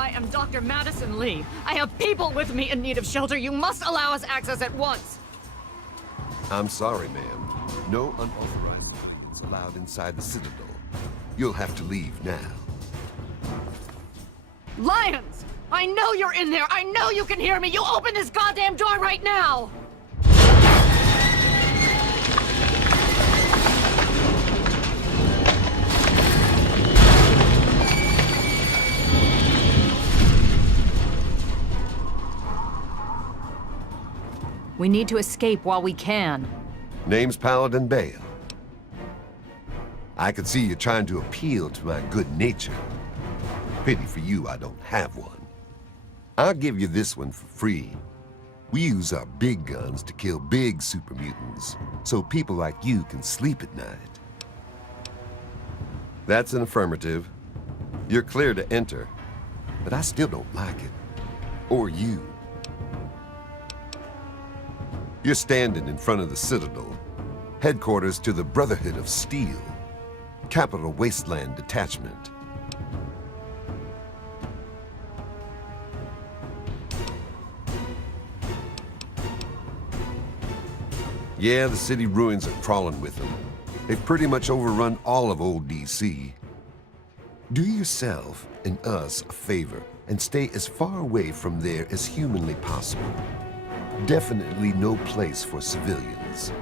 I am Dr. Madison Lee. I have people with me in need of shelter. You must allow us access at once. I'm sorry, ma'am. No unauthorized is allowed inside the Citadel. You'll have to leave now. Lions! I know you're in there! I know you can hear me! You open this goddamn door right now! We need to escape while we can. Name's Paladin Bale. I can see you're trying to appeal to my good nature. Pity for you I don't have one. I'll give you this one for free. We use our big guns to kill big super mutants, so people like you can sleep at night. That's an affirmative. You're clear to enter, but I still don't like it. Or you. You're standing in front of the Citadel, headquarters to the Brotherhood of Steel, Capital Wasteland Detachment. Yeah, the city ruins are crawling with them. They've pretty much overrun all of old DC. Do yourself and us a favor and stay as far away from there as humanly possible. Definitely no place for civilians.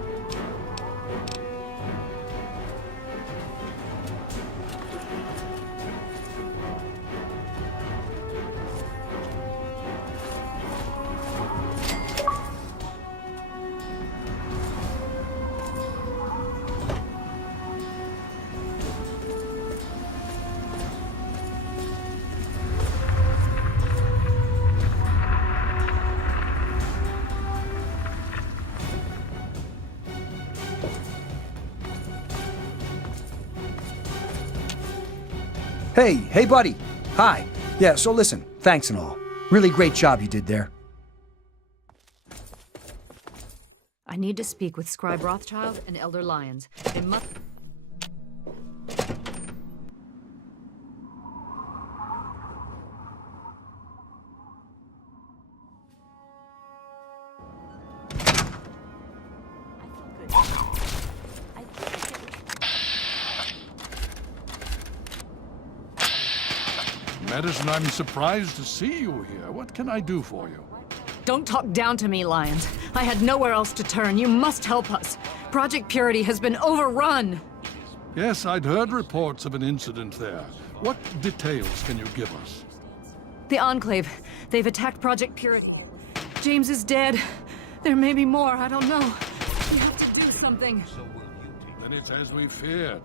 Hey, buddy. Hi. Yeah, so listen, thanks and all. Really great job you did there. I need to speak with Scribe Rothschild and Elder Lyons. They must... Madison, I'm surprised to see you here. What can I do for you? Don't talk down to me, Lyons. I had nowhere else to turn. You must help us. Project Purity has been overrun. Yes, I'd heard reports of an incident there. What details can you give us? The Enclave. They've attacked Project Purity. James is dead. There may be more. I don't know. We have to do something. Then it's as we feared.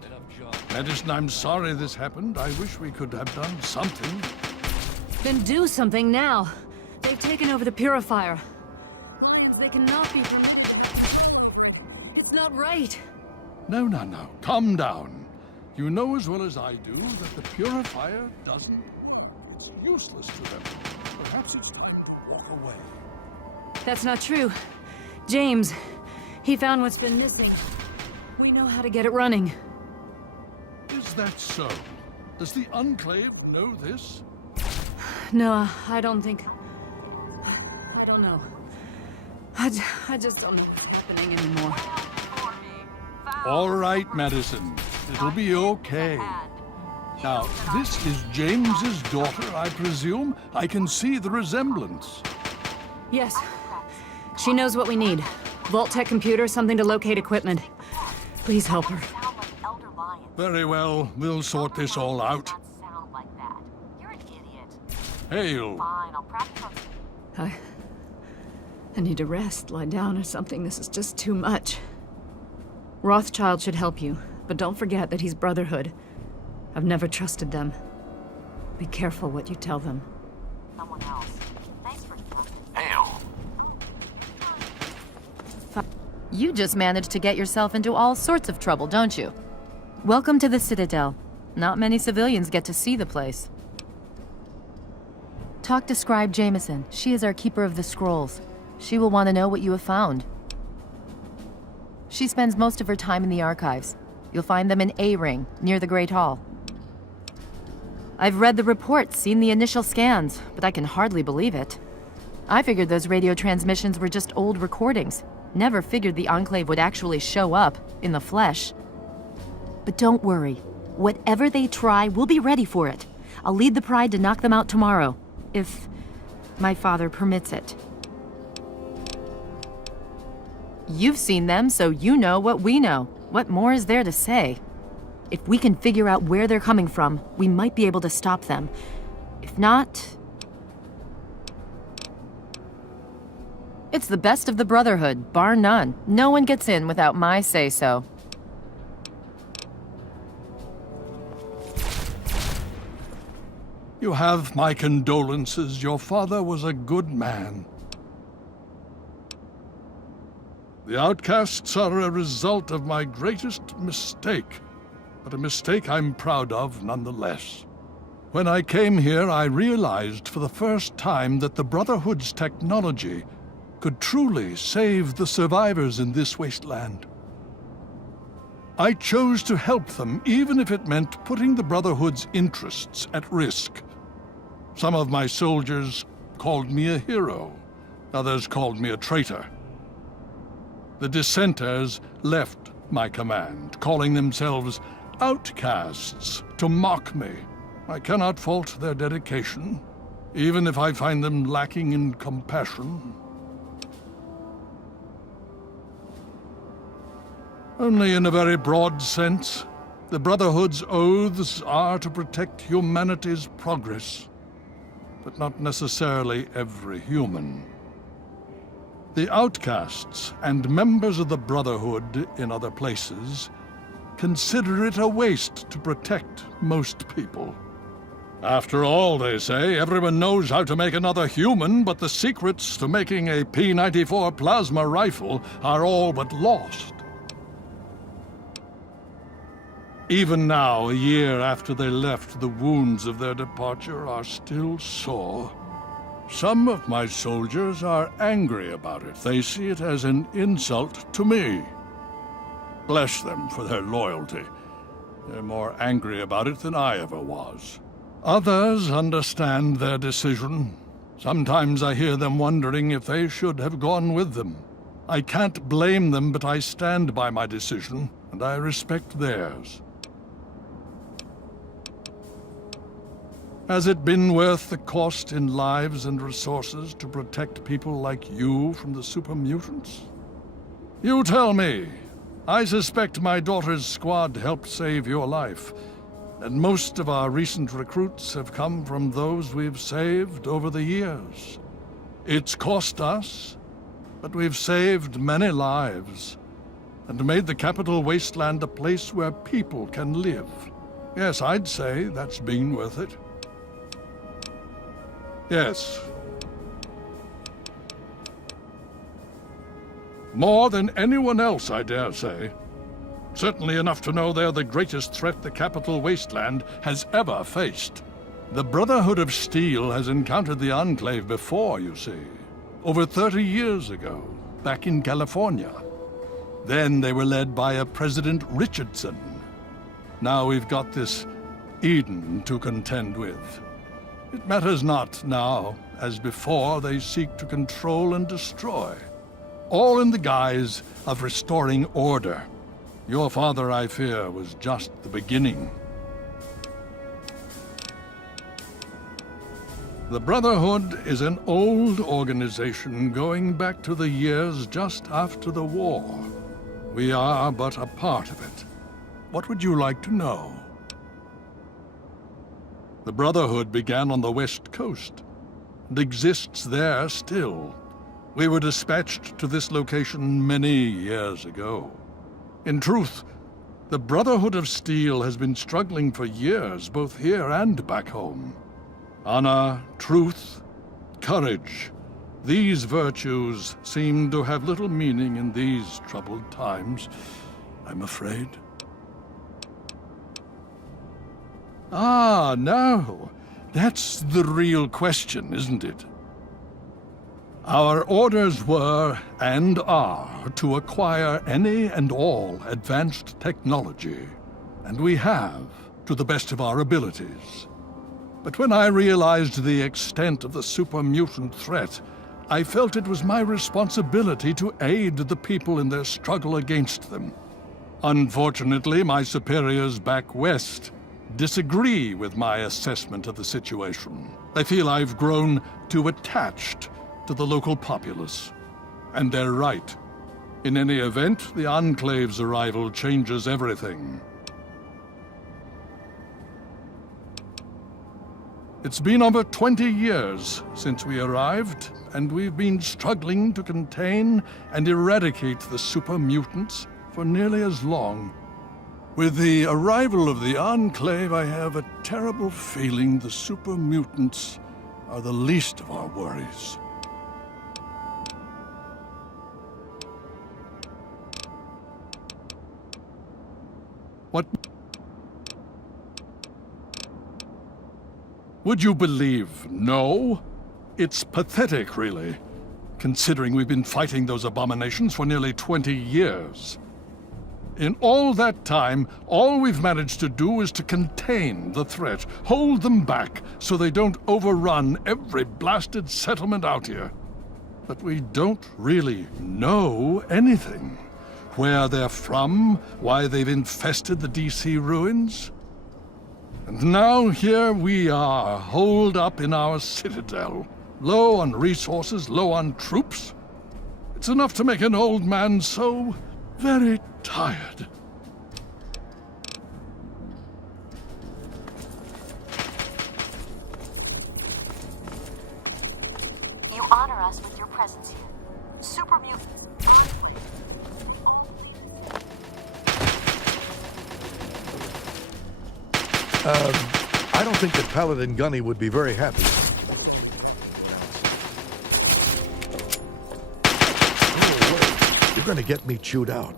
Madison, I'm sorry this happened. I wish we could have done something. Then do something now. They've taken over the Purifier. They cannot be permitted. It's not right. No. Calm down. You know as well as I do that the Purifier doesn't... It's useless to them. Perhaps it's time to walk away. That's not true. James, he found what's been missing. We know how to get it running. Is that so? Does the Enclave know this? No, I don't think... I don't know. I just don't know what's happening anymore. All right, Madison. It'll be okay. Now, this is James's daughter, I presume? I can see the resemblance. Yes. She knows what we need. Vault-Tec computer, something to locate equipment. Please help her. Very well. We'll sort this all out. Hail. I need to rest, lie down or something. This is just too much. Rothschild should help you, but don't forget that he's Brotherhood. I've never trusted them. Be careful what you tell them. Someone else. Thanks for Hail. You just managed to get yourself into all sorts of trouble, don't you? Welcome to the Citadel. Not many civilians get to see the place. Talk to Scribe Jameson. She is our keeper of the scrolls. She will want to know what you have found. She spends most of her time in the archives. You'll find them in A-Ring, near the Great Hall. I've read the reports, seen the initial scans, but I can hardly believe it. I figured those radio transmissions were just old recordings. Never figured the Enclave would actually show up, in the flesh. But don't worry. Whatever they try, we'll be ready for it. I'll lead the Pride to knock them out tomorrow, if my father permits it. You've seen them, so you know what we know. What more is there to say? If we can figure out where they're coming from, we might be able to stop them. If not... It's the best of the Brotherhood, bar none. No one gets in without my say-so. You have my condolences. Your father was a good man. The outcasts are a result of my greatest mistake, but a mistake I'm proud of nonetheless. When I came here, I realized for the first time that the Brotherhood's technology could truly save the survivors in this wasteland. I chose to help them, even if it meant putting the Brotherhood's interests at risk. Some of my soldiers called me a hero. Others called me a traitor. The dissenters left my command, calling themselves outcasts to mock me. I cannot fault their dedication, even if I find them lacking in compassion. Only in a very broad sense. The Brotherhood's oaths are to protect humanity's progress, but not necessarily every human. The outcasts and members of the Brotherhood in other places consider it a waste to protect most people. After all, they say, everyone knows how to make another human, but the secrets to making a P-94 plasma rifle are all but lost. Even now, a year after they left, the wounds of their departure are still sore. Some of my soldiers are angry about it. They see it as an insult to me. Bless them for their loyalty. They're more angry about it than I ever was. Others understand their decision. Sometimes I hear them wondering if they should have gone with them. I can't blame them, but I stand by my decision, and I respect theirs. Has it been worth the cost in lives and resources to protect people like you from the super mutants? You tell me. I suspect my daughter's squad helped save your life, and most of our recent recruits have come from those we've saved over the years. It's cost us, but we've saved many lives, and made the capital wasteland a place where people can live. Yes, I'd say that's been worth it. Yes. More than anyone else, I dare say. Certainly enough to know they're the greatest threat the capital wasteland has ever faced. The Brotherhood of Steel has encountered the Enclave before, you see. Over 30 years ago, back in California. Then they were led by a President Richardson. Now we've got this Eden to contend with. It matters not now. As before, they seek to control and destroy. All in the guise of restoring order. Your father, I fear, was just the beginning. The Brotherhood is an old organization going back to the years just after the war. We are but a part of it. What would you like to know? The Brotherhood began on the West Coast, and exists there still. We were dispatched to this location many years ago. In truth, the Brotherhood of Steel has been struggling for years, both here and back home. Honor, truth, courage. These virtues seem to have little meaning in these troubled times, I'm afraid. Ah, no. That's the real question, isn't it? Our orders were, and are, to acquire any and all advanced technology. And we have, to the best of our abilities. But when I realized the extent of the super mutant threat, I felt it was my responsibility to aid the people in their struggle against them. Unfortunately, my superiors back west disagree with my assessment of the situation. They feel I've grown too attached to the local populace. And they're right. In any event, the Enclave's arrival changes everything. It's been over 20 years since we arrived, and we've been struggling to contain and eradicate the super mutants for nearly as long. With the arrival of the Enclave, I have a terrible feeling the super mutants are the least of our worries. What? Would you believe no? It's pathetic, really, considering we've been fighting those abominations for nearly 20 years. In all that time, all we've managed to do is to contain the threat, hold them back so they don't overrun every blasted settlement out here. But we don't really know anything. Where they're from, why they've infested the DC ruins. And now here we are, holed up in our Citadel, low on resources, low on troops. It's enough to make an old man so very tired. You honor us with your presence here. Super mutant. I don't think that Paladin Gunny would be very happy. Oh, wait. You're gonna get me chewed out.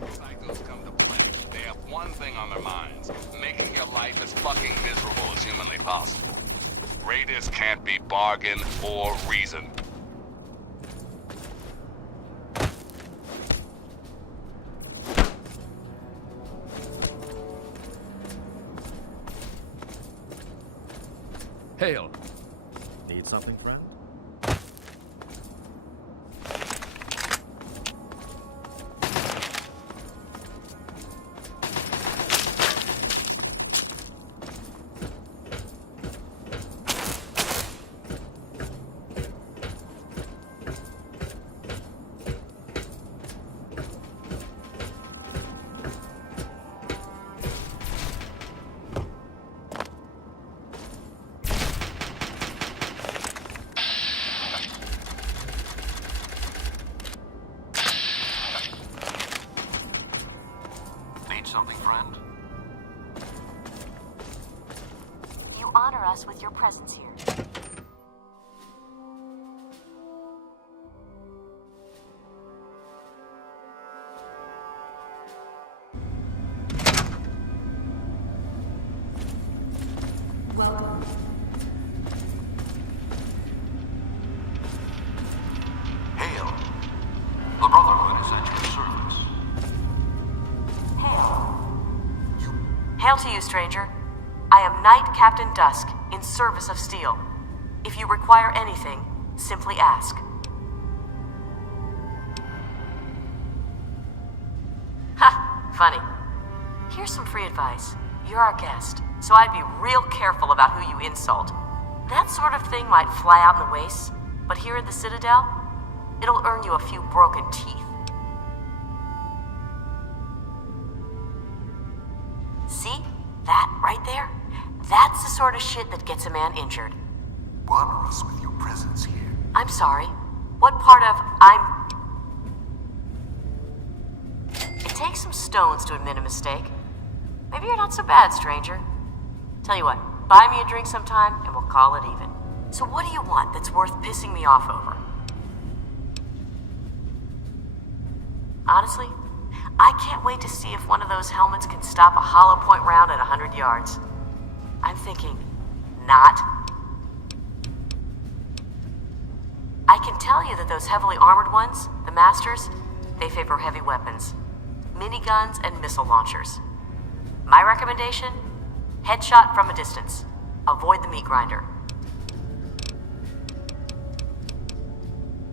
Psychos come to play. They have one thing on their minds: making your life as fucking miserable as humanly possible. Raiders can't be bargained or reasoned. Hail. Need something, friend? Something, friend? You honor us with your presence here. Hail. The Brotherhood is at your service. Hail to you, stranger. I am Knight Captain Dusk, in service of Steel. If you require anything, simply ask. Ha! Funny. Here's some free advice. You're our guest, so I'd be real careful about who you insult. That sort of thing might fly out in the wastes, but here in the Citadel, it'll earn you a few broken teeth. See? That right there? That's the sort of shit that gets a man injured. Honor us with your presence here. I'm sorry. What part of It takes some stones to admit a mistake. Maybe you're not so bad, stranger. Tell you what, buy me a drink sometime and we'll call it even. So what do you want that's worth pissing me off over? Honestly, I can't wait to see if one of those helmets can stop a hollow point round at 100 yards. I'm thinking, not. I can tell you that those heavily armored ones, the Masters, they favor heavy weapons. Miniguns and missile launchers. My recommendation? Headshot from a distance. Avoid the meat grinder.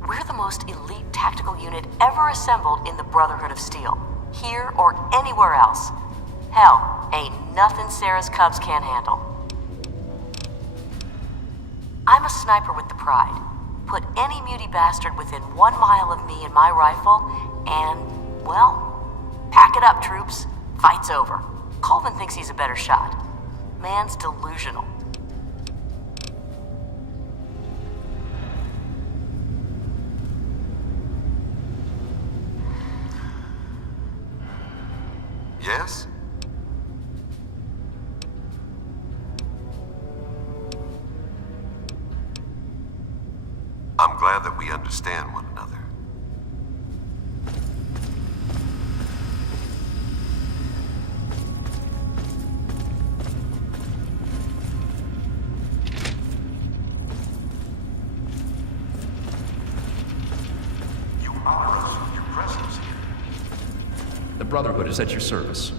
We're the most elite tactical unit ever assembled in the Brotherhood of Steel. Here or anywhere else. Hell, ain't nothing Sarah's cubs can't handle. I'm a sniper with the Pride. Put any muty bastard within 1 mile of me and my rifle, and, well, pack it up, troops. Fight's over. Colvin thinks he's a better shot. Man's delusional. Yes? I'm glad that we understand one another. You honor us with your presence here. The Brotherhood is at your service.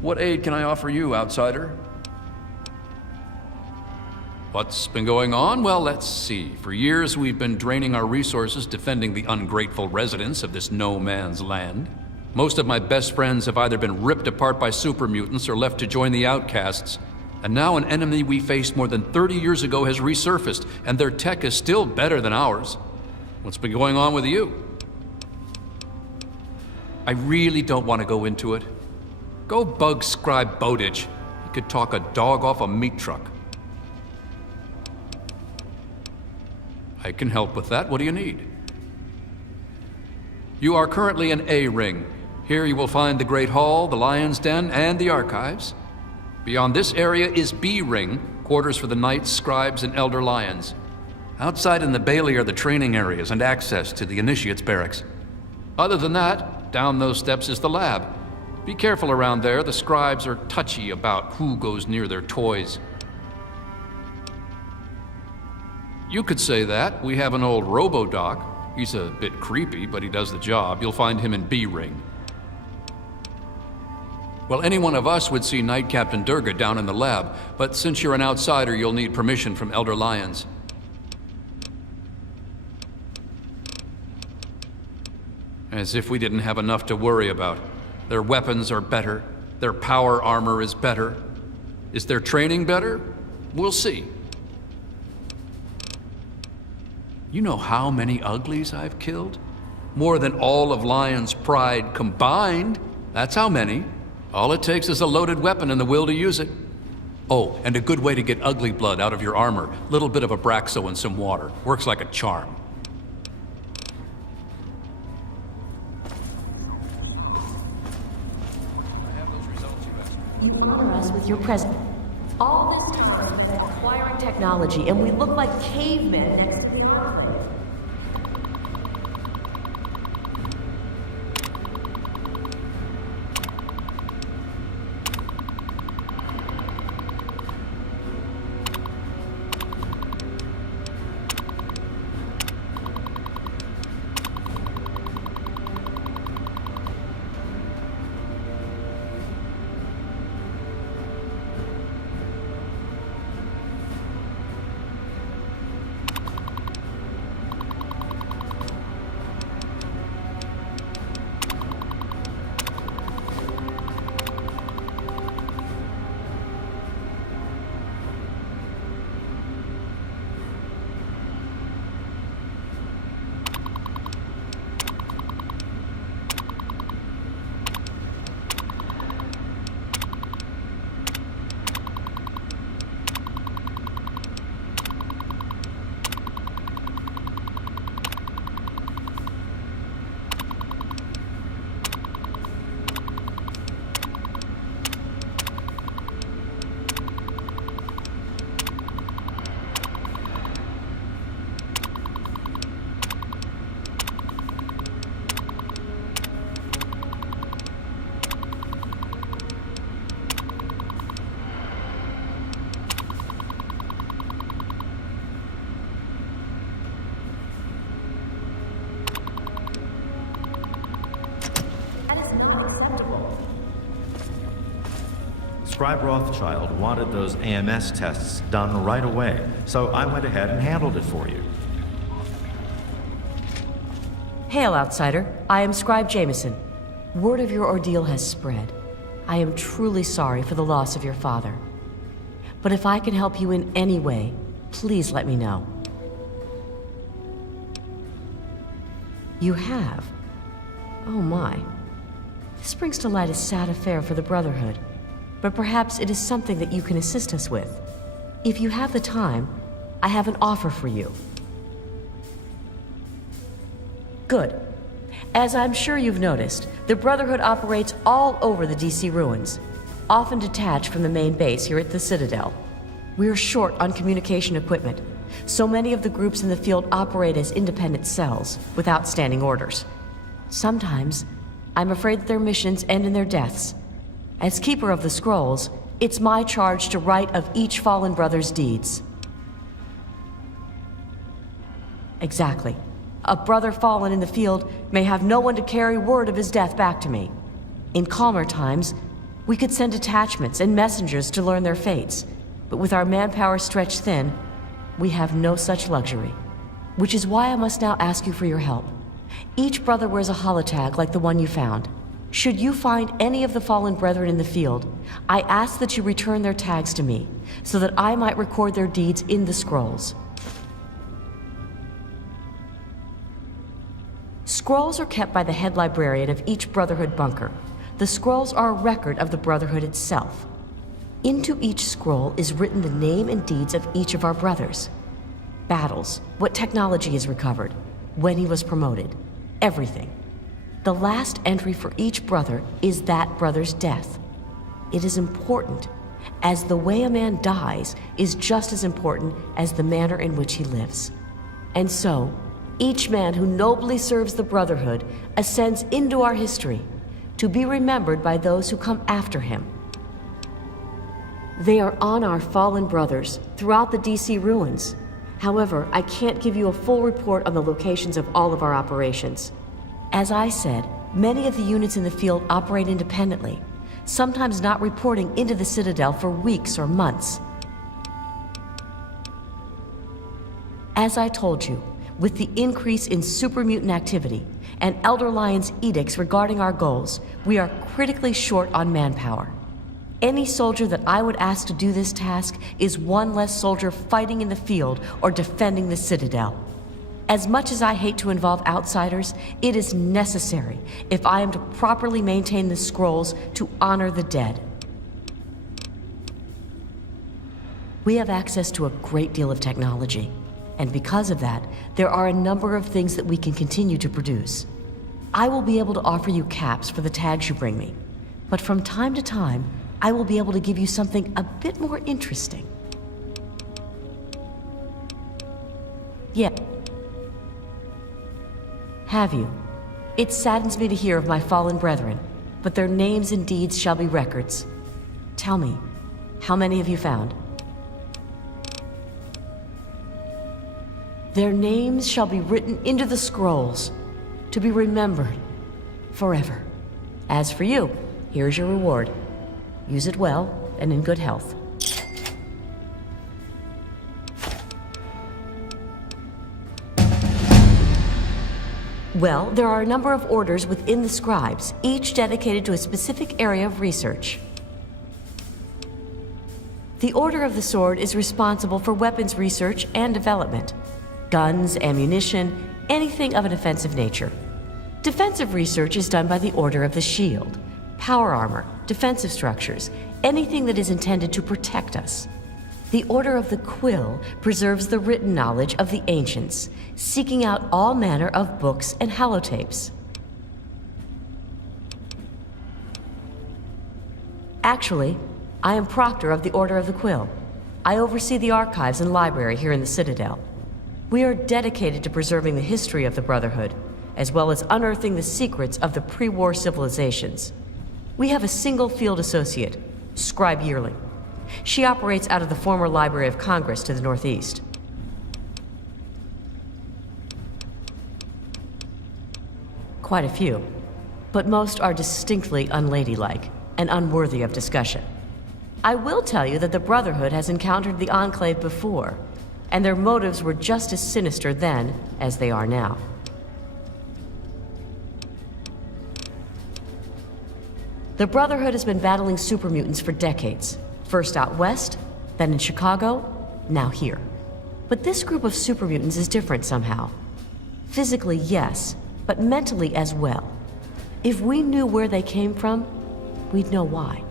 What aid can I offer you, outsider? What's been going on? Well, let's see. For years, we've been draining our resources defending the ungrateful residents of this no-man's land. Most of my best friends have either been ripped apart by super mutants or left to join the outcasts. And now an enemy we faced more than 30 years ago has resurfaced, and their tech is still better than ours. What's been going on with you? I really don't want to go into it. Go bug Scribe Bowditch. He could talk a dog off a meat truck. I can help with that. What do you need? You are currently in A Ring. Here you will find the Great Hall, the Lion's Den, and the Archives. Beyond this area is B Ring, quarters for the Knights, Scribes, and Elder Lions. Outside in the Bailey are the training areas and access to the Initiates Barracks. Other than that, down those steps is the lab. Be careful around there. The Scribes are touchy about who goes near their toys. You could say that. We have an old robo-doc. He's a bit creepy, but he does the job. You'll find him in B Ring. Well, any one of us would see Knight Captain Durga down in the lab, but since you're an outsider, you'll need permission from Elder Lions. As if we didn't have enough to worry about. Their weapons are better. Their power armor is better. Is their training better? We'll see. You know how many uglies I've killed? More than all of Lion's Pride combined. That's how many. All it takes is a loaded weapon and the will to use it. Oh, and a good way to get ugly blood out of your armor. Little bit of Abraxo and some water. Works like a charm. You honor us with your presence. All this time we've been acquiring technology, and we look like cavemen next to the enclave. Scribe Rothschild wanted those AMS tests done right away, so I went ahead and handled it for you. Hail, outsider. I am Scribe Jameson. Word of your ordeal has spread. I am truly sorry for the loss of your father. But if I can help you in any way, please let me know. You have? Oh my. This brings to light a sad affair for the Brotherhood, but perhaps it is something that you can assist us with. If you have the time, I have an offer for you. Good. As I'm sure you've noticed, the Brotherhood operates all over the DC ruins, often detached from the main base here at the Citadel. We're short on communication equipment, so many of the groups in the field operate as independent cells, without standing orders. Sometimes, I'm afraid that their missions end in their deaths. As Keeper of the Scrolls, it's my charge to write of each fallen brother's deeds. Exactly. A brother fallen in the field may have no one to carry word of his death back to me. In calmer times, we could send detachments and messengers to learn their fates, but with our manpower stretched thin, we have no such luxury. Which is why I must now ask you for your help. Each brother wears a holotag like the one you found. Should you find any of the fallen brethren in the field, I ask that you return their tags to me, so that I might record their deeds in the scrolls. Scrolls are kept by the head librarian of each Brotherhood bunker. The scrolls are a record of the Brotherhood itself. Into each scroll is written the name and deeds of each of our brothers. Battles, what technology is recovered, when he was promoted, everything. The last entry for each brother is that brother's death. It is important, as the way a man dies is just as important as the manner in which he lives. And so, each man who nobly serves the Brotherhood ascends into our history, to be remembered by those who come after him. They are on our fallen brothers throughout the DC ruins. However, I can't give you a full report on the locations of all of our operations. As I said, many of the units in the field operate independently, sometimes not reporting into the Citadel for weeks or months. As I told you, with the increase in super mutant activity and Elder Lion's edicts regarding our goals, we are critically short on manpower. Any soldier that I would ask to do this task is one less soldier fighting in the field or defending the Citadel. As much as I hate to involve outsiders, it is necessary if I am to properly maintain the scrolls to honor the dead. We have access to a great deal of technology, and because of that, there are a number of things that we can continue to produce. I will be able to offer you caps for the tags you bring me, but from time to time, I will be able to give you something a bit more interesting. Yeah. Have you? It saddens me to hear of my fallen brethren, but their names and deeds shall be records. Tell me, how many have you found? Their names shall be written into the scrolls, to be remembered forever. As for you, here's your reward. Use it well and in good health. Well, there are a number of orders within the scribes, each dedicated to a specific area of research. The Order of the Sword is responsible for weapons research and development. Guns, ammunition, anything of an offensive nature. Defensive research is done by the Order of the Shield. Power armor, defensive structures, anything that is intended to protect us. The Order of the Quill preserves the written knowledge of the ancients, seeking out all manner of books and holotapes. Actually, I am Proctor of the Order of the Quill. I oversee the archives and library here in the Citadel. We are dedicated to preserving the history of the Brotherhood, as well as unearthing the secrets of the pre-war civilizations. We have a single field associate, Scribe Yearling. She operates out of the former Library of Congress to the northeast. Quite a few, but most are distinctly unladylike and unworthy of discussion. I will tell you that the Brotherhood has encountered the Enclave before, and their motives were just as sinister then as they are now. The Brotherhood has been battling super mutants for decades. First out west, then in Chicago, now here. But this group of super mutants is different somehow. Physically, yes, but mentally as well. If we knew where they came from, we'd know why.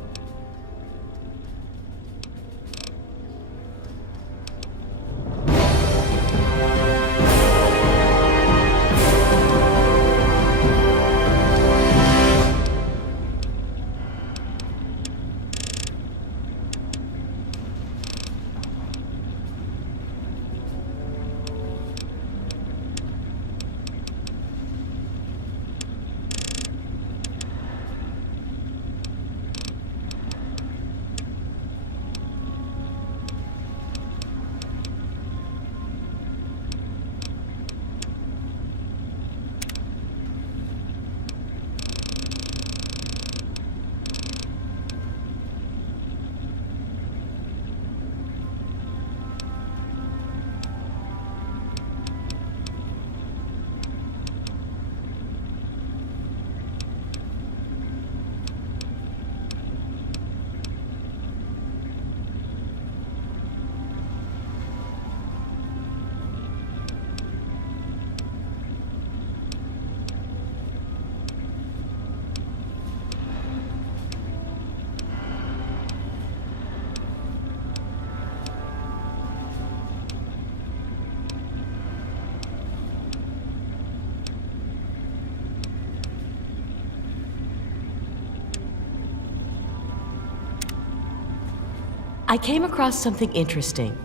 I came across something interesting.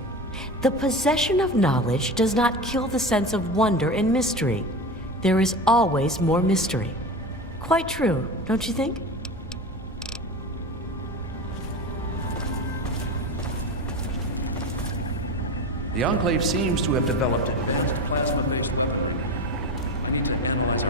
The possession of knowledge does not kill the sense of wonder and mystery. There is always more mystery. Quite true, don't you think? The Enclave seems to have developed advanced plasma-based weapons. I need to analyze it.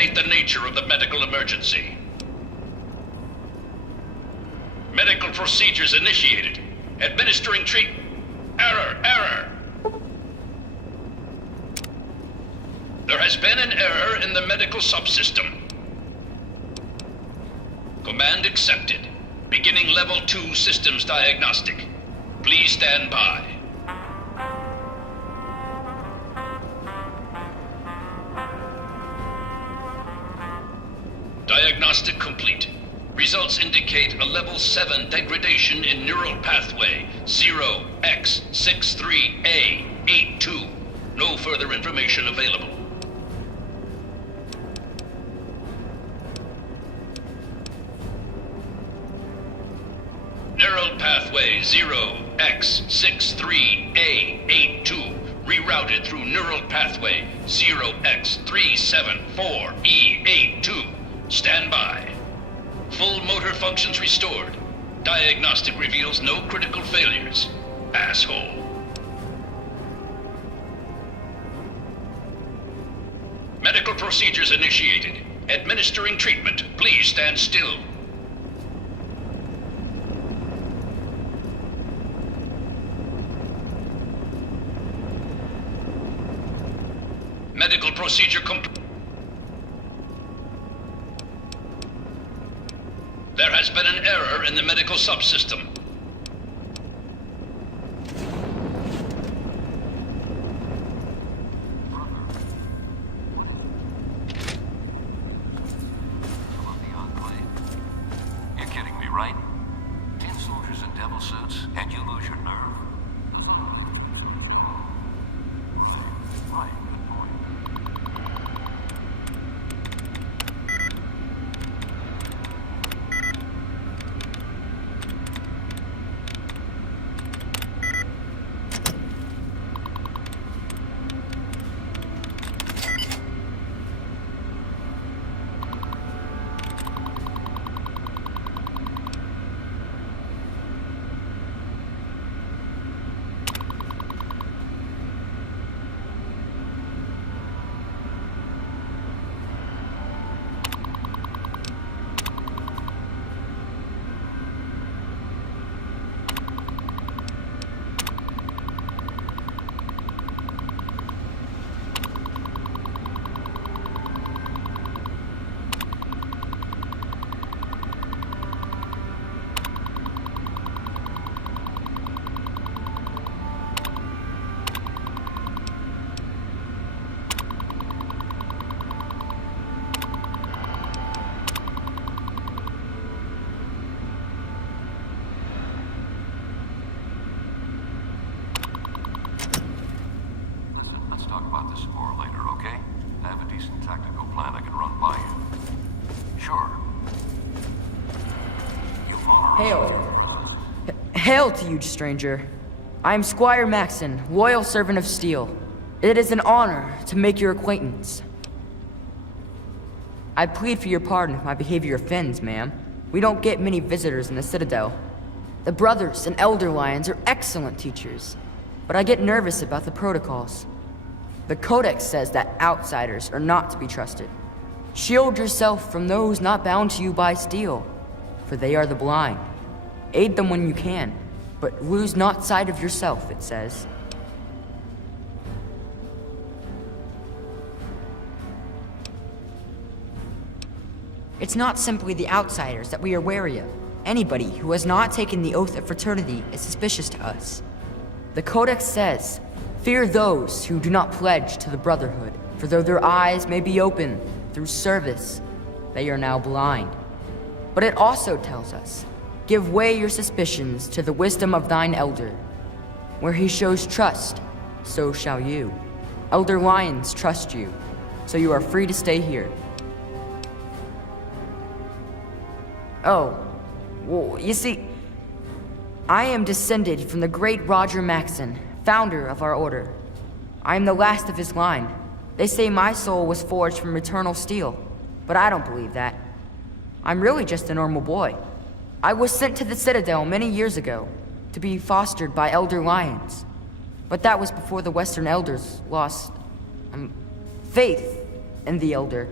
state the nature of the medical emergency. Medical procedures initiated. Administering Error! There has been an error in the medical subsystem. Command accepted. Beginning Level 2 systems diagnostic. Please stand by. Diagnostic complete. Results indicate a Level 7 degradation in neural pathway 0x63A82. No further information available. Neural pathway 0x63A82 rerouted through neural pathway 0x374E82. Stand by. Full motor functions restored. Diagnostic reveals no critical failures. Asshole. Medical procedures initiated. Administering treatment. Please stand still. Medical procedure complete. There has been an error in the medical subsystem. You're kidding me, right? 10 soldiers in devil suits, and you lose your nerve. Right. Talk about this some more later, okay? I have a decent tactical plan I can run by you. Sure. You are... Hail to you, stranger. I am Squire Maxon, loyal servant of steel. It is an honor to make your acquaintance. I plead for your pardon if my behavior offends, ma'am. We don't get many visitors in the Citadel. The Brothers and Elder Lions are excellent teachers, but I get nervous about the protocols. The Codex says that outsiders are not to be trusted. Shield yourself from those not bound to you by steel, for they are the blind. Aid them when you can, but lose not sight of yourself, it says. It's not simply the outsiders that we are wary of. Anybody who has not taken the oath of fraternity is suspicious to us. The Codex says, fear those who do not pledge to the Brotherhood, for though their eyes may be open through service, they are now blind. But it also tells us, give way your suspicions to the wisdom of thine elder. Where he shows trust, so shall you. Elder Lions trust you, so you are free to stay here. Oh, well, you see, I am descended from the great Roger Maxon, founder of our order. I am the last of his line. They say my soul was forged from eternal steel, but I don't believe that. I'm really just a normal boy. I was sent to the Citadel many years ago to be fostered by Elder Lions. But that was before the Western Elders lost, faith in the Elder.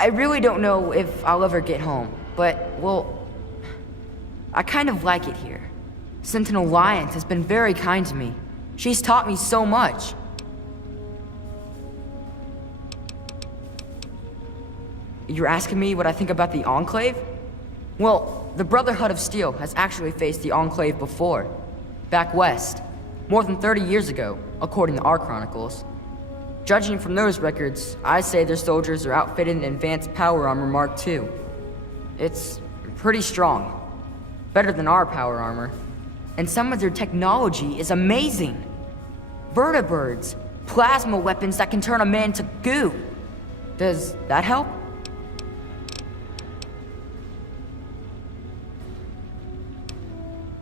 I really don't know if I'll ever get home, but, well, I kind of like it here. Sentinel Lyons has been very kind to me. She's taught me so much. You're asking me what I think about the Enclave? Well, the Brotherhood of Steel has actually faced the Enclave before. Back west. More than 30 years ago, according to our chronicles. Judging from those records, I say their soldiers are outfitted in advanced power armor Mark II. It's pretty strong. Better than our power armor. And some of their technology is amazing. Vertibirds, plasma weapons that can turn a man to goo. Does that help?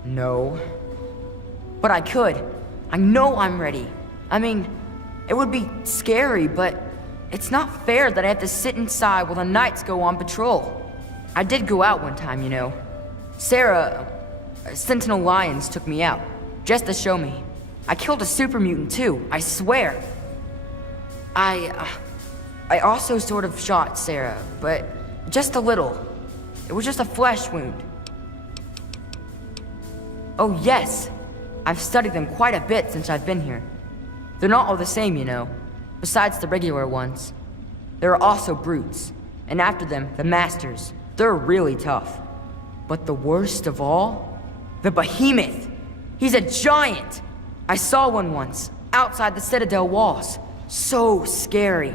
No. But I could. I know I'm ready. I mean, it would be scary, but it's not fair that I have to sit inside while the knights go on patrol. I did go out one time, you know. Sarah, Sentinel Lyons took me out, just to show me. I killed a super mutant too, I swear. I also sort of shot Sarah, but just a little. It was just a flesh wound. Oh yes, I've studied them quite a bit since I've been here. They're not all the same, you know, besides the regular ones. There are also brutes, and after them, the masters. They're really tough. But the worst of all? The behemoth! He's a giant! I saw one once, outside the Citadel walls. So scary.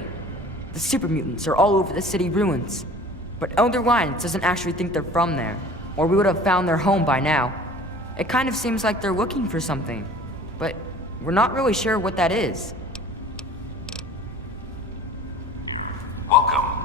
The super mutants are all over the city ruins. But Elder Lyons doesn't actually think they're from there, or we would have found their home by now. It kind of seems like they're looking for something, but we're not really sure what that is. Welcome.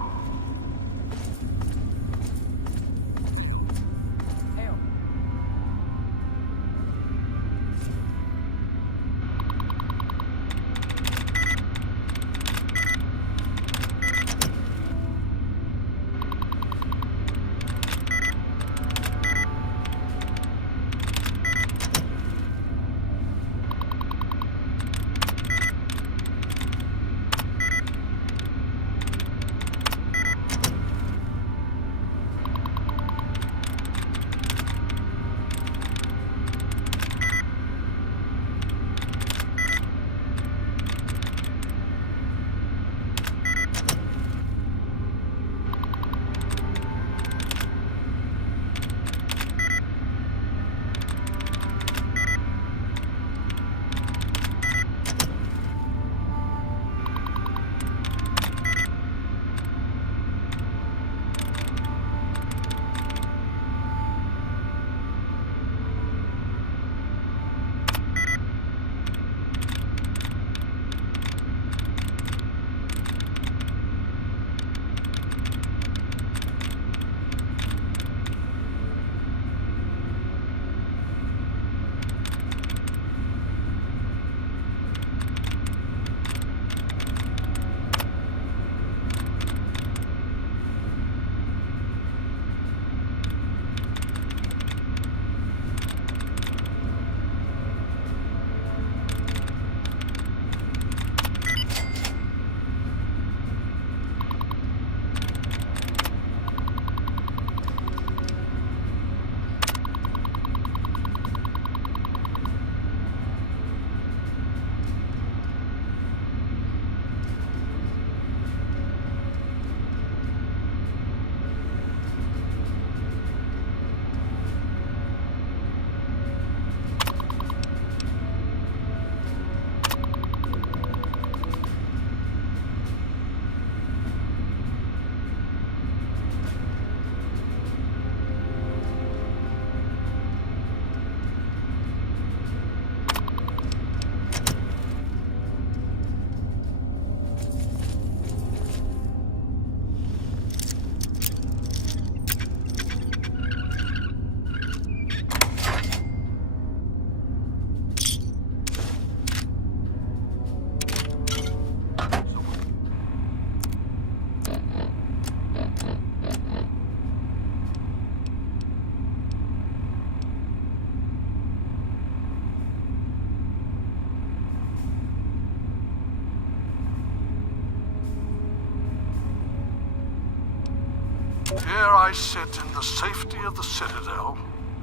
Here I sit in the safety of the Citadel,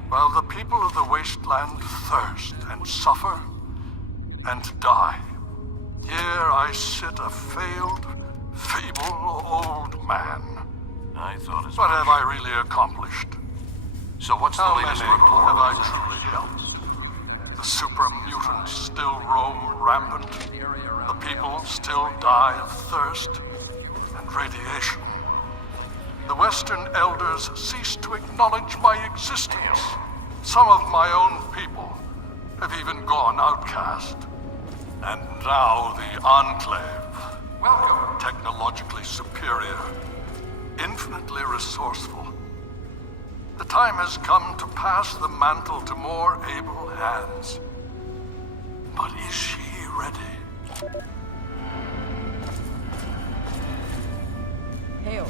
while the people of the wasteland thirst and suffer and die. Here I sit a failed, feeble old man. I thought as What much. have I really accomplished? So what's the How latest many report? have I truly helped? The super mutants still roam rampant. The people still die of thirst and radiation. The Western elders cease to acknowledge my existence. Some of my own people have even gone outcast. And now the Enclave. Welcome. Technologically superior, infinitely resourceful. The time has come to pass the mantle to more able hands. But is she ready? Hail.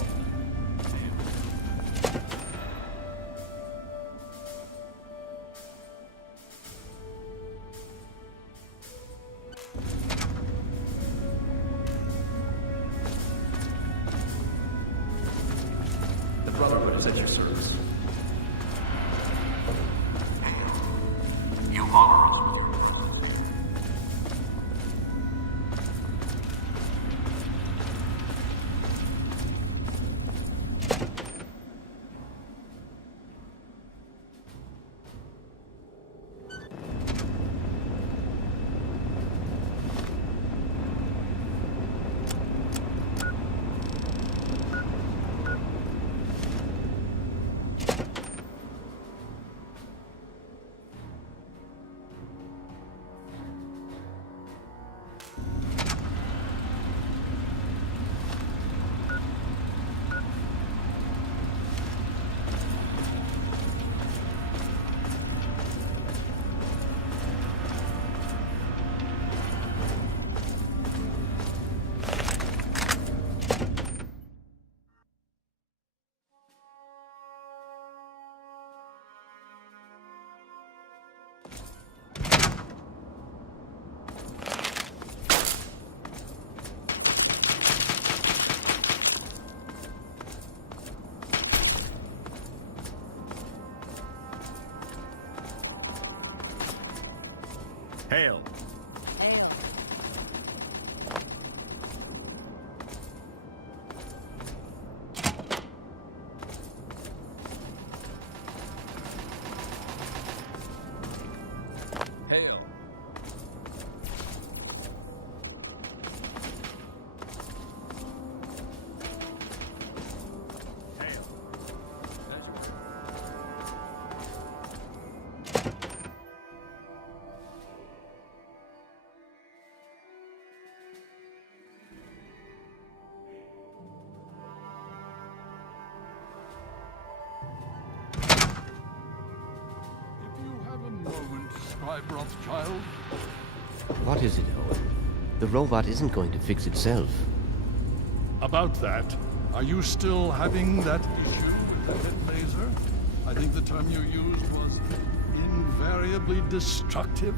The Brotherhood is at your service. You follow. Hail! Hail. If you have a moment, Scribe Rothschild. What is it, Owen? The robot isn't going to fix itself. About that, are you still having that issue with the head laser? I think the term you used was invariably destructive.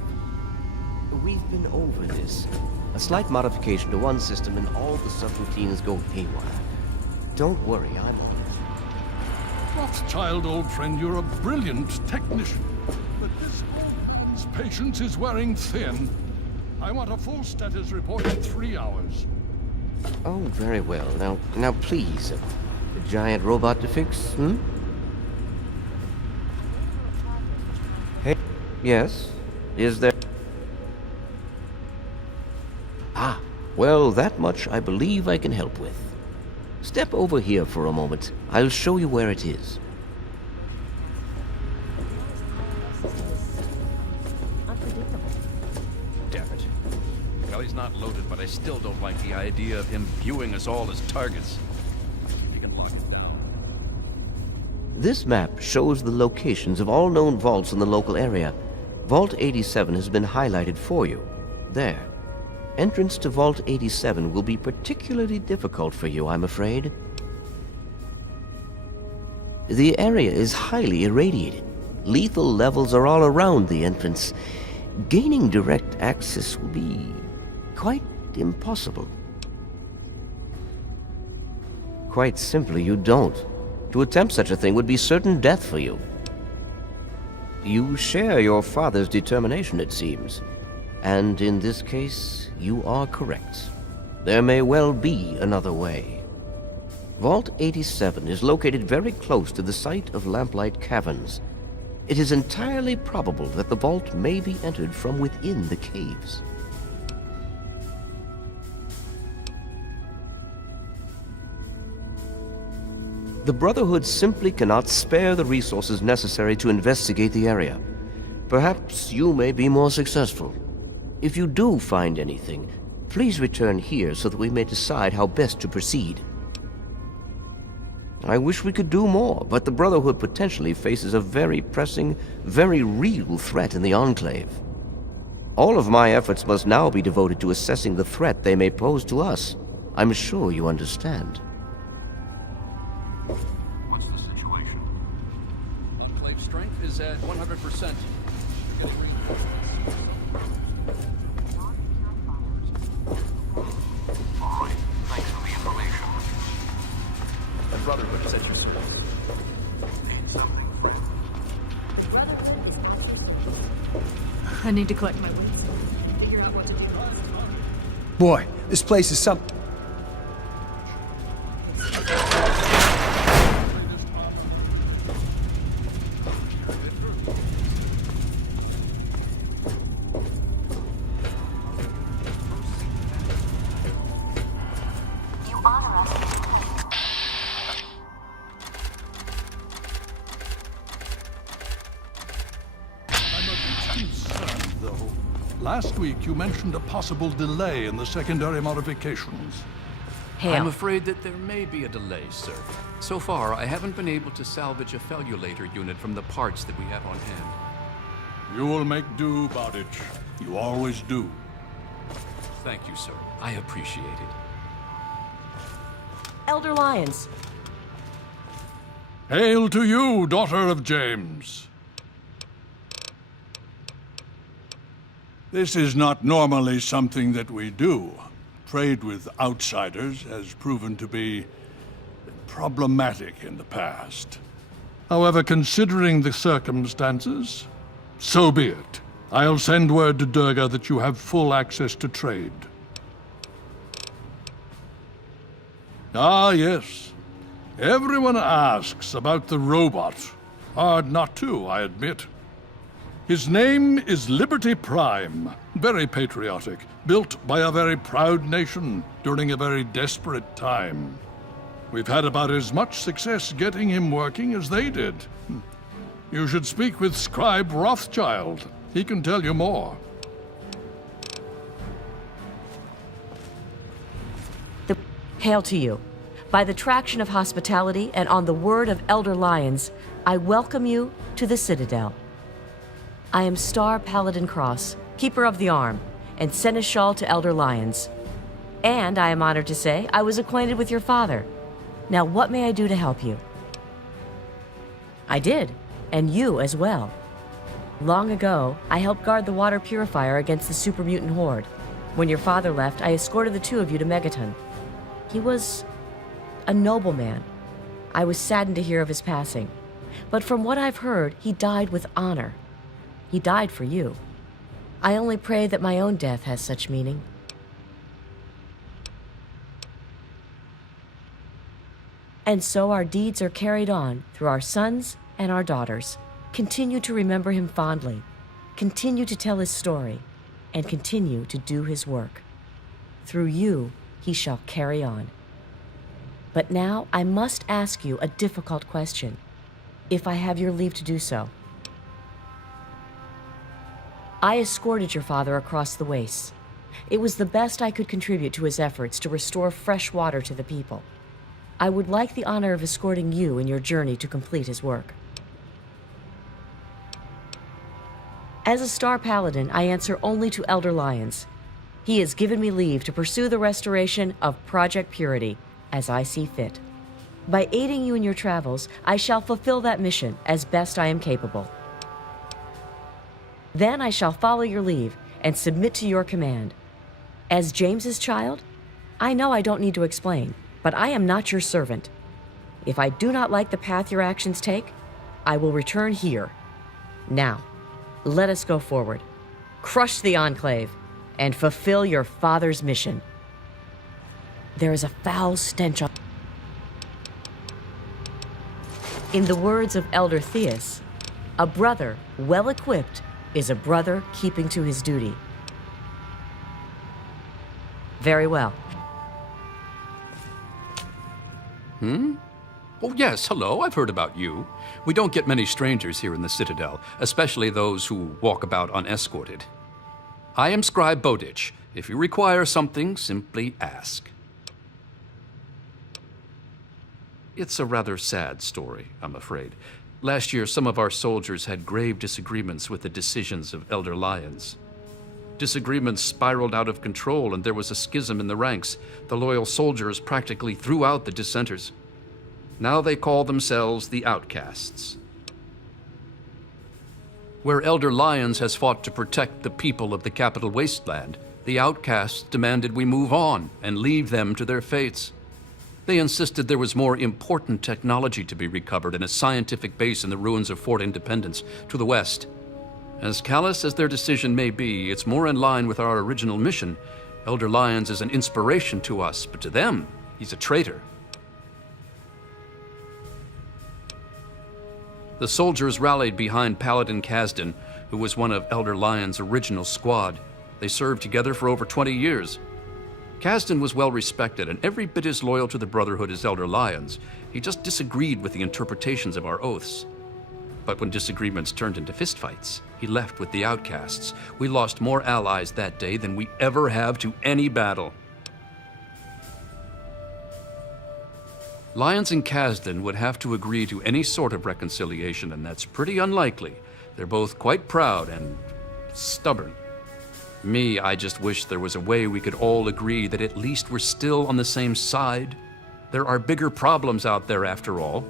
We've been over this. A slight modification to one system and all the subroutines go haywire. Don't worry, I'm... Rothschild, old friend, you're a brilliant technician. But this old man's patience is wearing thin. I want a full status report in 3 hours. Oh, very well. Now please, a giant robot to fix, Hey, yes? Is there... Ah, well, that much I believe I can help with. Step over here for a moment. I'll show you where it is. Damn it. Well, he's not loaded, but I still don't like the idea of him viewing us all as targets. If you can lock it down. This map shows the locations of all known vaults in the local area. Vault 87 has been highlighted for you. There. Entrance to Vault 87 will be particularly difficult for you, I'm afraid. The area is highly irradiated. Lethal levels are all around the entrance. Gaining direct access will be quite impossible. Quite simply, you don't. To attempt such a thing would be certain death for you. You share your father's determination, it seems. And in this case, you are correct. There may well be another way. Vault 87 is located very close to the site of Lamplight Caverns. It is entirely probable that the vault may be entered from within the caves. The Brotherhood simply cannot spare the resources necessary to investigate the area. Perhaps you may be more successful. If you do find anything, please return here so that we may decide how best to proceed. I wish we could do more, but the Brotherhood potentially faces a very pressing, very real threat in the Enclave. All of my efforts must now be devoted to assessing the threat they may pose to us. I'm sure you understand. What's the situation? Enclave strength is at 100%. Getting reinforcements. All right. Thanks for the information. The Brotherhood is at your service. Need something, friend? I need to collect my wits. Figure out what to do. Boy, this place is some... You honor us. I'm a bit concerned, though. Last week, you mentioned a possible delay in the secondary modifications. I'm afraid that there may be a delay, sir. So far, I haven't been able to salvage a fellulator unit from the parts that we have on hand. You will make do, Bardich. You always do. Thank you, sir. I appreciate it. Elder Lyons. Hail to you, daughter of James. This is not normally something that we do. Trade with outsiders has proven to be problematic in the past. However, considering the circumstances, so be it. I'll send word to Durga that you have full access to trade. Ah, yes. Everyone asks about the robot. Hard not to, I admit. His name is Liberty Prime. Very patriotic. Built by a very proud nation during a very desperate time. We've had about as much success getting him working as they did. You should speak with Scribe Rothschild. He can tell you more. Hail to you. By the traction of hospitality and on the word of Elder Lyons, I welcome you to the Citadel. I am Star Paladin Cross, Keeper of the Arm, and Seneschal to Elder Lyons. And I am honored to say I was acquainted with your father. Now what may I do to help you? I did, and you as well. Long ago, I helped guard the water purifier against the super mutant horde. When your father left, I escorted the two of you to Megaton. He was a noble man. I was saddened to hear of his passing. But from what I've heard, he died with honor. He died for you. I only pray that my own death has such meaning. And so our deeds are carried on through our sons and our daughters. Continue to remember him fondly. Continue to tell his story. And continue to do his work. Through you, he shall carry on. But now I must ask you a difficult question, if I have your leave to do so. I escorted your father across the wastes. It was the best I could contribute to his efforts to restore fresh water to the people. I would like the honor of escorting you in your journey to complete his work. As a Star Paladin, I answer only to Elder Lyons. He has given me leave to pursue the restoration of Project Purity, as I see fit. By aiding you in your travels, I shall fulfill that mission as best I am capable. Then I shall follow your leave and submit to your command. As James's child, I know I don't need to explain, but I am not your servant. If I do not like the path your actions take, I will return here. Now, let us go forward. Crush the Enclave, and fulfill your father's mission. There is a foul stench on... In the words of Elder Theus, a brother well-equipped is a brother keeping to his duty. Very well. Oh, yes, hello, I've heard about you. We don't get many strangers here in the Citadel, especially those who walk about unescorted. I am Scribe Bowditch. If you require something, simply ask. It's a rather sad story, I'm afraid. Last year, some of our soldiers had grave disagreements with the decisions of Elder Lyons. Disagreements spiraled out of control, and there was a schism in the ranks. The loyal soldiers practically threw out the dissenters. Now they call themselves the Outcasts. Where Elder Lyons has fought to protect the people of the Capital Wasteland, the Outcasts demanded we move on and leave them to their fates. They insisted there was more important technology to be recovered in a scientific base in the ruins of Fort Independence to the west. As callous as their decision may be, it's more in line with our original mission. Elder Lyons is an inspiration to us, but to them, he's a traitor. The soldiers rallied behind Paladin Kasdan, who was one of Elder Lyons' original squad. They served together for over 20 years. Kasdan was well respected and every bit as loyal to the Brotherhood as Elder Lyons. He just disagreed with the interpretations of our oaths. But when disagreements turned into fistfights, he left with the Outcasts. We lost more allies that day than we ever have to any battle. Lyons and Kasdan would have to agree to any sort of reconciliation, and that's pretty unlikely. They're both quite proud and stubborn. Me, I just wish there was a way we could all agree that at least we're still on the same side. There are bigger problems out there after all.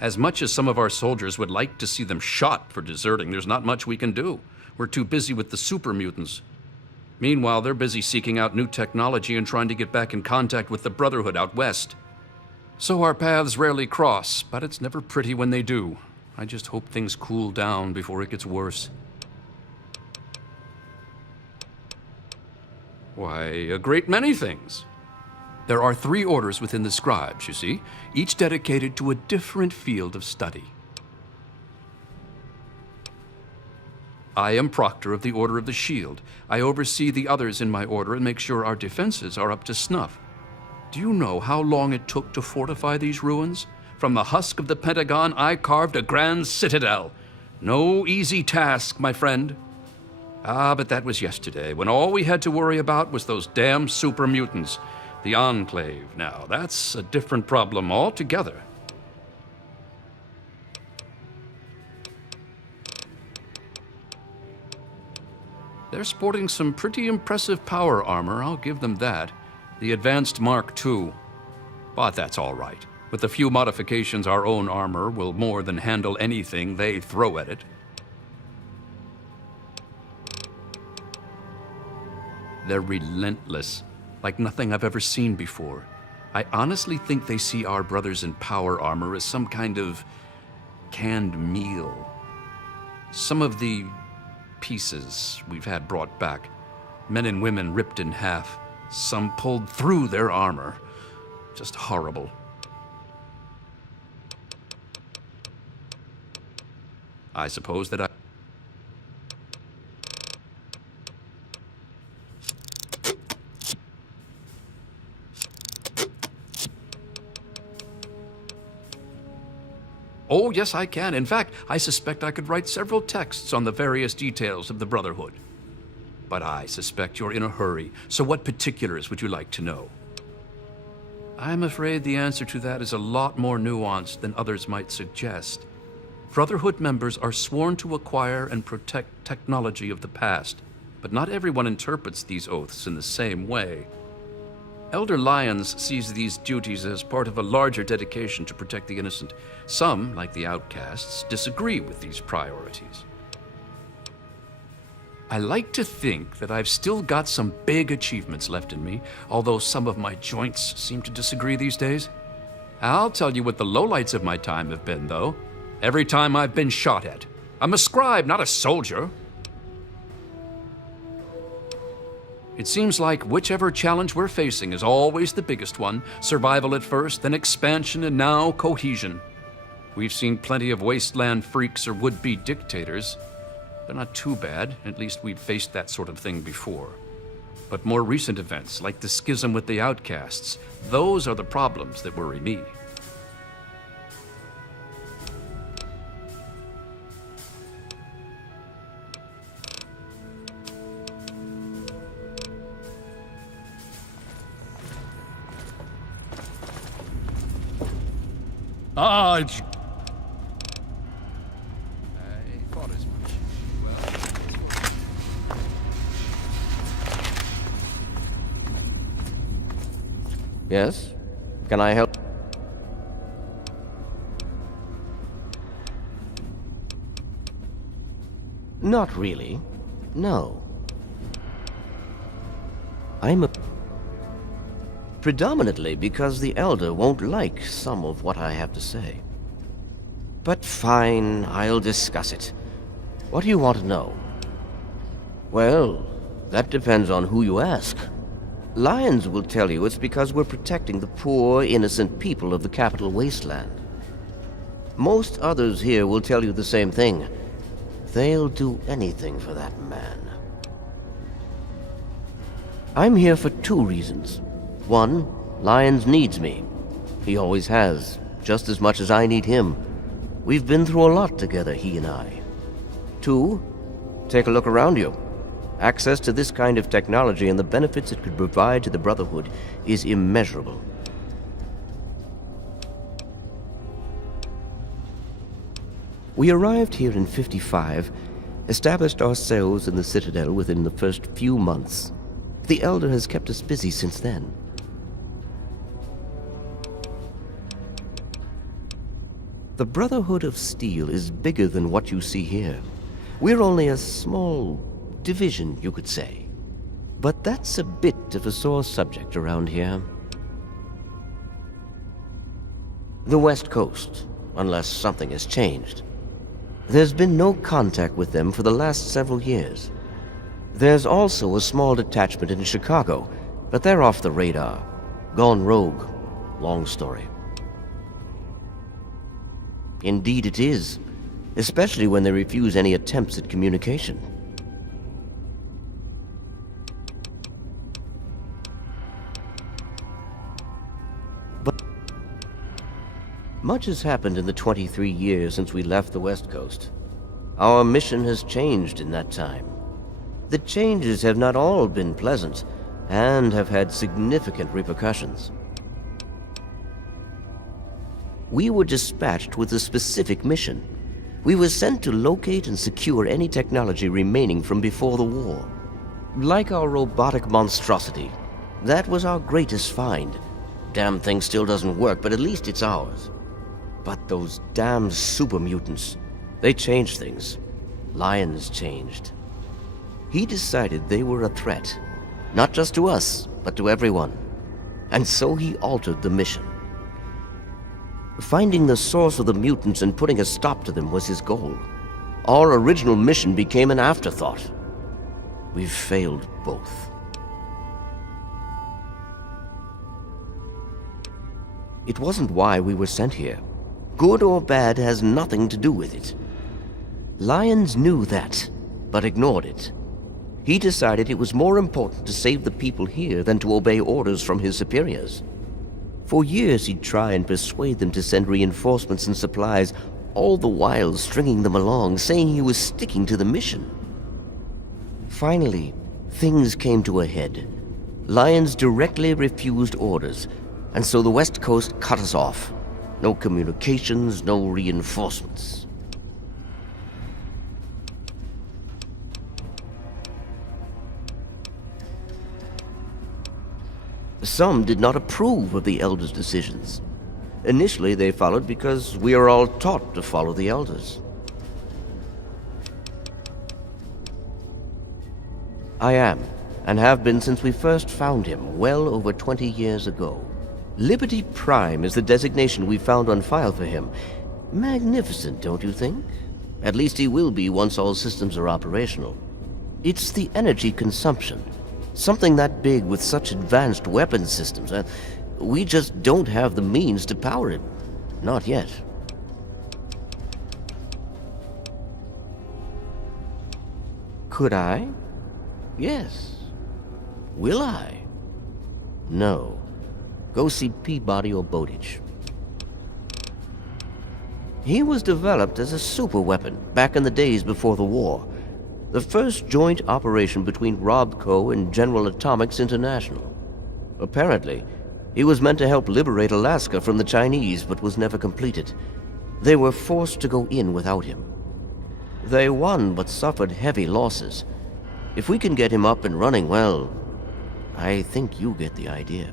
As much as some of our soldiers would like to see them shot for deserting, there's not much we can do. We're too busy with the super mutants. Meanwhile, they're busy seeking out new technology and trying to get back in contact with the Brotherhood out west. So our paths rarely cross, but it's never pretty when they do. I just hope things cool down before it gets worse. Why, a great many things. There are 3 orders within the scribes, you see, each dedicated to a different field of study. I am Proctor of the Order of the Shield. I oversee the others in my order and make sure our defenses are up to snuff. Do you know how long it took to fortify these ruins? From the husk of the Pentagon, I carved a grand citadel. No easy task, my friend. Ah, but that was yesterday, when all we had to worry about was those damn super mutants. The Enclave, now, that's a different problem altogether. They're sporting some pretty impressive power armor, I'll give them that. The Advanced Mark II. But that's all right. With a few modifications, our own armor will more than handle anything they throw at it. They're relentless, like nothing I've ever seen before. I honestly think they see our brothers in power armor as some kind of canned meal. Some of the pieces we've had brought back, men and women ripped in half, some pulled through their armor. Just horrible. I suppose that Oh, yes, I can. In fact, I suspect I could write several texts on the various details of the Brotherhood. But I suspect you're in a hurry, so what particulars would you like to know? I'm afraid the answer to that is a lot more nuanced than others might suggest. Brotherhood members are sworn to acquire and protect technology of the past, but not everyone interprets these oaths in the same way. Elder Lyons sees these duties as part of a larger dedication to protect the innocent. Some, like the Outcasts, disagree with these priorities. I like to think that I've still got some big achievements left in me, although some of my joints seem to disagree these days. I'll tell you what the lowlights of my time have been, though. Every time I've been shot at. I'm a scribe, not a soldier. It seems like whichever challenge we're facing is always the biggest one. Survival at first, then expansion, and now cohesion. We've seen plenty of wasteland freaks or would-be dictators. They're not too bad, at least we've faced that sort of thing before. But more recent events, like the schism with the outcasts, those are the problems that worry me. Ah, it's... I thought as much. Yes? Can I help? Not really. No. I'm a... Predominantly because the Elder won't like some of what I have to say. But fine, I'll discuss it. What do you want to know? Well, that depends on who you ask. Lions will tell you it's because we're protecting the poor, innocent people of the capital wasteland. Most others here will tell you the same thing. They'll do anything for that man. I'm here for two reasons. One, Lyons needs me. He always has, just as much as I need him. We've been through a lot together, he and I. Two, take a look around you. Access to this kind of technology and the benefits it could provide to the Brotherhood is immeasurable. We arrived here in 55, established ourselves in the Citadel within the first few months. The Elder has kept us busy since then. The Brotherhood of Steel is bigger than what you see here. We're only a small division, you could say. But that's a bit of a sore subject around here. The West Coast, unless something has changed. There's been no contact with them for the last several years. There's also a small detachment in Chicago, but they're off the radar. Gone rogue. Long story. Indeed it is, especially when they refuse any attempts at communication. But much has happened in the 23 years since we left the West Coast. Our mission has changed in that time. The changes have not all been pleasant, and have had significant repercussions. We were dispatched with a specific mission. We were sent to locate and secure any technology remaining from before the war. Like our robotic monstrosity, that was our greatest find. Damn thing still doesn't work, but at least it's ours. But those damn super mutants, they changed things. Lyons changed. He decided they were a threat, not just to us, but to everyone. And so he altered the mission. Finding the source of the mutants and putting a stop to them was his goal. Our original mission became an afterthought. We've failed both. It wasn't why we were sent here. Good or bad has nothing to do with it. Lyons knew that, but ignored it. He decided it was more important to save the people here than to obey orders from his superiors. For years he'd try and persuade them to send reinforcements and supplies, all the while stringing them along, saying he was sticking to the mission. Finally, things came to a head. Lyons directly refused orders, and so the West Coast cut us off. No communications, no reinforcements. Some did not approve of the Elders' decisions. Initially, they followed because we are all taught to follow the Elders. I am, and have been since we first found him, well over 20 years ago. Liberty Prime is the designation we found on file for him. Magnificent, don't you think? At least he will be once all systems are operational. It's the energy consumption. Something that big with such advanced weapon systems. We just don't have the means to power it. Not yet. Could I? Yes. Will I? No. Go see Peabody or Bowditch. He was developed as a super weapon back in the days before the war. The first joint operation between RobCo and General Atomics International. Apparently, he was meant to help liberate Alaska from the Chinese, but was never completed. They were forced to go in without him. They won, but suffered heavy losses. If we can get him up and running, well, I think you get the idea.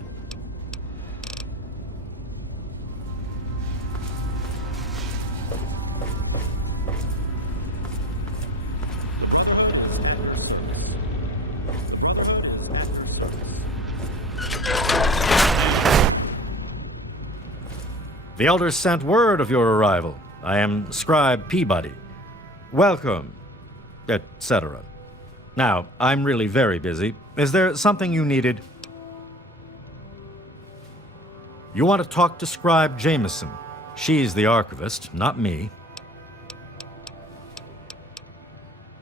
The Elders sent word of your arrival. I am Scribe Peabody. Welcome, etc. Now, I'm really very busy. Is there something you needed? You want to talk to Scribe Jameson. She's the archivist, not me.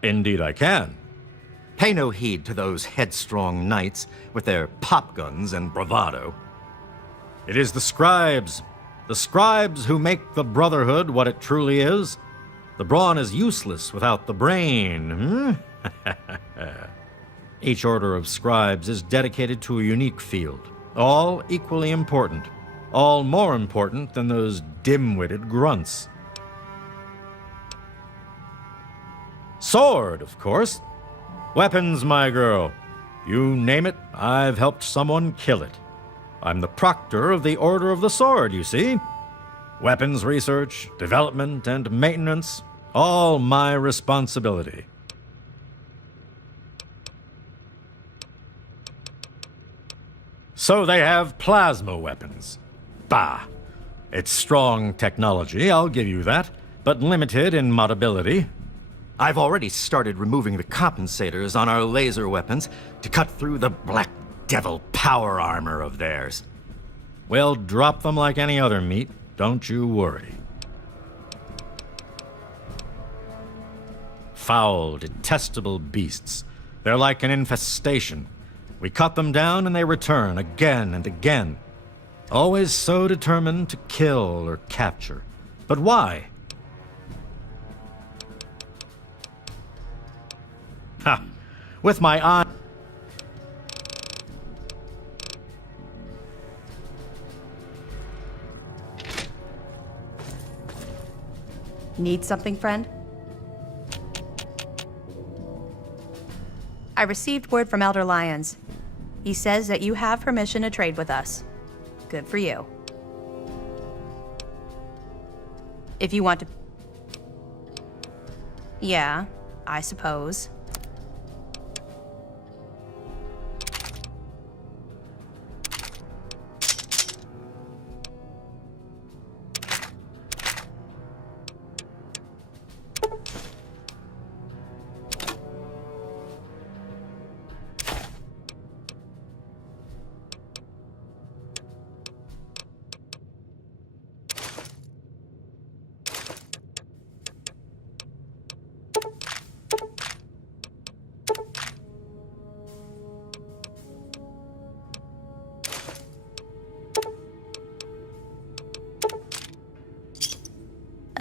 Indeed I can. Pay no heed to those headstrong knights with their pop guns and bravado. It is the scribes who make the Brotherhood what it truly is. The brawn is useless without the brain, Each order of scribes is dedicated to a unique field, all equally important, all more important than those dim-witted grunts. Sword, of course. Weapons, my girl. You name it, I've helped someone kill it. I'm the proctor of the Order of the Sword, you see. Weapons research, development, and maintenance, all my responsibility. So they have plasma weapons. Bah! It's strong technology, I'll give you that, but limited in modability. I've already started removing the compensators on our laser weapons to cut through the black devil power armor of theirs. We'll drop them like any other meat, don't you worry. Foul, detestable beasts. They're like an infestation. We cut them down and they return again and again. Always so determined to kill or capture. But why? Ha! With my eye... Need something, friend? I received word from Elder Lyons. He says that you have permission to trade with us. Good for you. If you want to... Yeah, I suppose.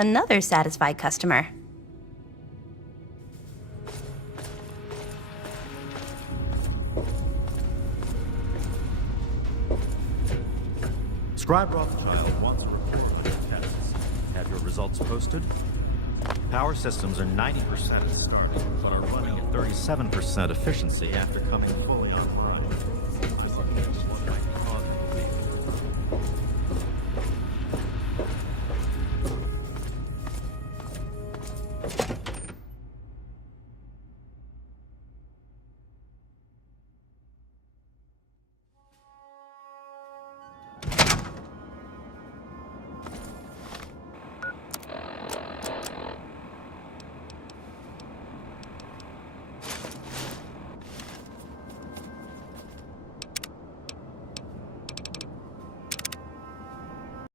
Another satisfied customer. Scribe Rothschild wants a report on your tests. Have your results posted? Power systems are 90% at start, but are running at 37% efficiency after coming fully online. I'm looking into what might be causing the leak.